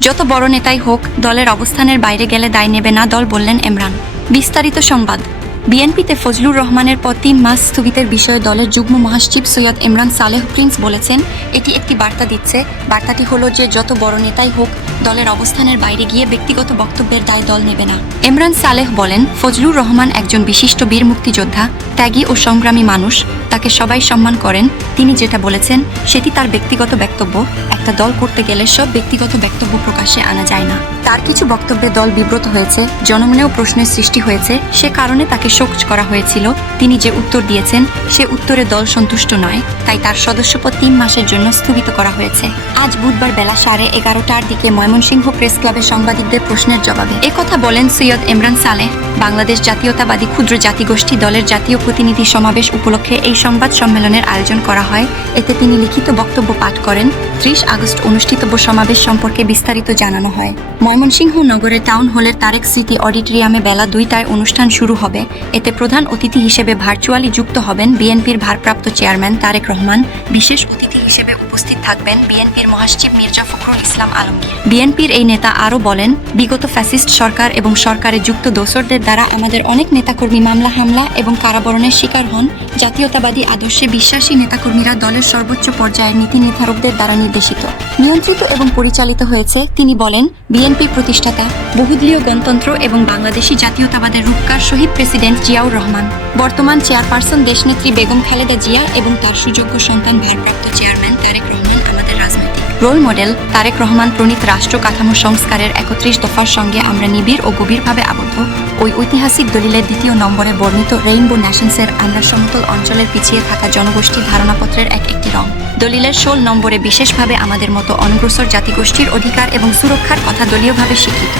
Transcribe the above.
যত বড় নেতাই হোক, দলের অবস্থানের বাইরে গেলে দায় নেবে না দল বললেন এমরান বিস্তারিত সংবাদ। বিএনপিতে ফজলুর রহমানের পর তিন মাস স্থগিতের বিষয়ে দলের যুগ্ম মহাসচিব সৈয়দ ইমরান সালেহ প্রিন্স বলেছেন, এটি একটি বার্তা দিচ্ছে। বার্তাটি হলো যে যত বড় নেতাই হোক, দলের অবস্থানের বাইরে গিয়ে ব্যক্তিগত বক্তব্যের দায় দল নেবে না। ইমরান সালেহ বলেন, ফজলুর রহমান একজন বিশিষ্ট বীর মুক্তিযোদ্ধা, ত্যাগী ও সংগ্রামী মানুষ। তাকে সবাই সম্মান করেন। তিনি যেটা বলেছেন, সেটি তার ব্যক্তিগত বক্তব্য। একটা দল করতে গেলে সব ব্যক্তিগত বক্তব্য প্রকাশে আনা যায় না। তার কিছু বক্তব্যে দল বিব্রত হয়েছে, জনমনেও প্রশ্নের সৃষ্টি হয়েছে। সে কারণে তাকে শোক করা হয়েছিল। তিনি যে উত্তর দিয়েছেন, সে উত্তরে দল সন্তুষ্ট নয়, তাই তার সদস্যপদ তিন মাসের জন্য স্থগিত করা হয়েছে। আজ বুধবার বেলা সাড়ে এগারোটার দিকে ময়মনসিংহ প্রেস ক্লাবে সাংবাদিকদের প্রশ্নের জবাবে। কথা বলেন সৈয়দ ইমরান সালেহ বাংলাদেশ জাতীয়তাবাদী ক্ষুদ্র জাতিগোষ্ঠী দলের জাতীয় প্রতিনিধি সমাবেশ উপলক্ষে এই সংবাদ সম্মেলনের আয়োজন করা হয়। এতে তিনি লিখিত বক্তব্য পাঠ করেন। ত্রিশ আগস্ট অনুষ্ঠিতব্য সমাবেশ সম্পর্কে বিস্তারিত জানানো হয়। ময়মনসিংহ নগরের টাউন হলের তারেক স্মৃতি অডিটোরিয়ামে বেলা দুইটায় অনুষ্ঠান শুরু হবে। এতে প্রধান অতিথি হিসেবে ভার্চুয়ালি যুক্ত হবেন বিএনপির ভারপ্রাপ্ত চেয়ারম্যান তারেক রহমান। বিশেষ অতিথি হিসেবে উপস্থিত থাকবেন বিএনপির মহাসচিব মির্জা ফখরুল ইসলাম আলমগীর। বিএনপির এই নেতা আরও বলেন, বিগত ফ্যাসিস্ট সরকার এবং সরকারে যুক্ত দোসরদের দ্বারা আমাদের অনেক নেতাকর্মী মামলা, হামলা এবং কারাবরণের শিকার হন। জাতীয়তাবাদী আদর্শে বিশ্বাসী নেতাকর্মীরা দলের সর্বোচ্চ পর্যায়ের নীতি নির্ধারকদের দ্বারা নির্দেশিত। নিয়ন্ত্রিত এবং পরিচালিত হয়েছে, তিনি বলেন, বিএনপি প্রতিষ্ঠাতা, বহুদলীয় গণতন্ত্র এবং বাংলাদেশি জাতীয়তাবাদের রূপকার শহীদ প্রেসিডেন্ট জিয়াউর রহমান, বর্তমান চেয়ারপারসন দেশনেত্রী বেগম খালেদা জিয়া এবং তার সুযোগ্য সন্তান ভারপ্রাপ্ত চেয়ারম্যান তারেক আমাদের রাজনৈতিক। রোল মডেল তারেক রহমান প্রণীত রাষ্ট্র কাঠামো সংস্কারের একত্রিশ দফার সঙ্গে আমরা নিবিড় ও গভীরভাবে আবদ্ধ। ওই ঐতিহাসিক দলিলের দ্বিতীয় নম্বরে বর্ণিত রেইনবো ন্যাশনসের আমরা সমতল অঞ্চলের পিছিয়ে থাকা জনগোষ্ঠীর ধারণাপত্রের এক একটি রং। দলিলের ষোল নম্বরে বিশেষভাবে আমাদের মতো অনগ্রসর জাতিগোষ্ঠীর অধিকার এবং সুরক্ষার কথা দলীয়ভাবে স্বীকৃত।